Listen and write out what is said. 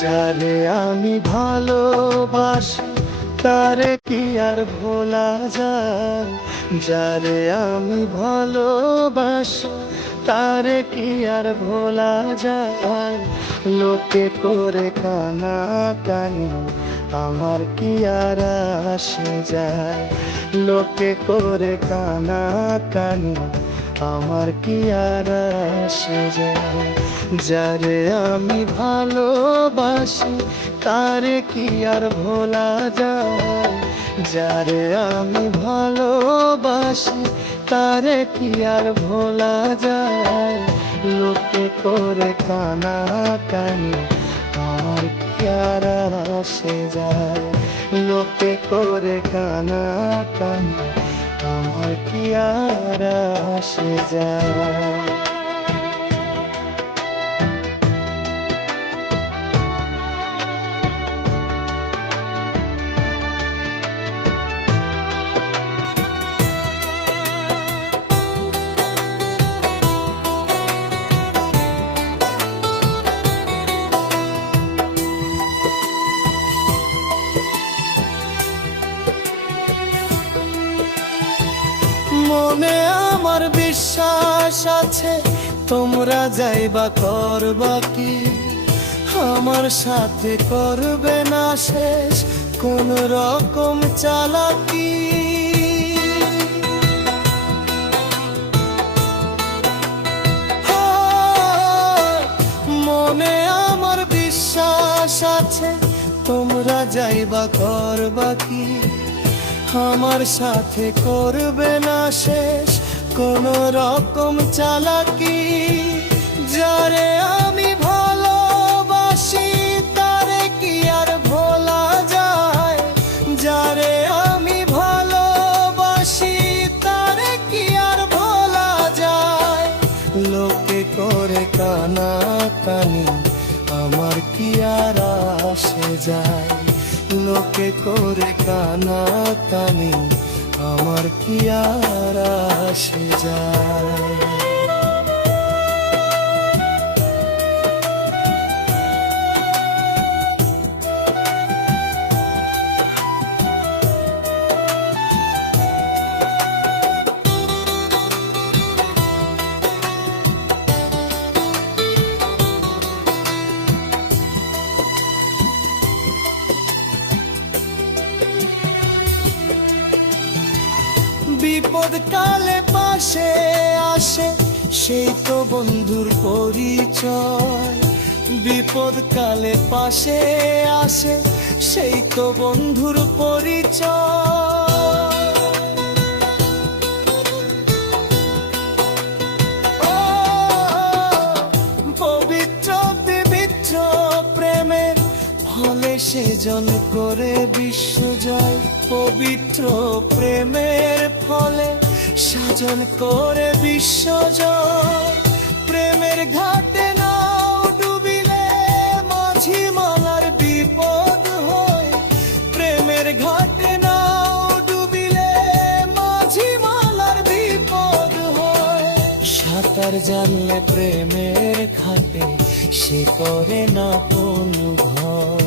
যারে আমি ভালোবাসি তারে কি আর ভোলা যায়? যারে আমি ভালোবাসি তারে কি আর ভোলা যায়? লোকে করে কানা কানি আমার কি আর আসে যায়? লোকে করে কানা কানি আমার কি আর আসে যায়? যারে আমি ভালোবাসি তারে কি আর ভোলা যায়? যারে আমি ভালোবাসি তারে কি আর ভোলা যায়? লোকে করে কানা কানি আমার কি আর আসে যায়? লোকে করে কানা কানি আমার কি আর আসে যায়? মনে আমার বিশ্বাস আছে তোমরা যাইবা করবা কি, আমার সাথে করবে না শেষ কোন রকম চালাকি। মনে আমার বিশ্বাস আছে তোমরা যাইবা করবা কি, আমার সাথে করবে না শেষ কোন রকম চালাকি। যারে আমি ভালোবাসি তারে কি আর ভোলা যায়? যারে আমি ভালোবাসি তারে কি আর ভোলা যায়? লোকে করে কানা কানি আমার কি আর আসে যায়? লোকে করে কানা কানি আমার কি আর আসে যায়? বিপদ কালে পাশে আসে সেই তো বন্ধুর পরিচয়। বিপদ কালে পাশে আসে সেই তো বন্ধুর পরিচয়। পবিত্র পবিত্র প্রেমের ফলে সেজন করে বিশ্বজয়। পবিত্র প্রেমের ফলে সাজন করে বিশ্বজয়। প্রেমের ঘাটে নাও ডুবিলে মাঝি মালার বিপদ হয়। প্রেমের ঘাটে নাও ডুবিলে মাঝি মালার বিপদ হয়। সাঁতার জানলে প্রেমের ঘাটে সে করে না কোন ভয়।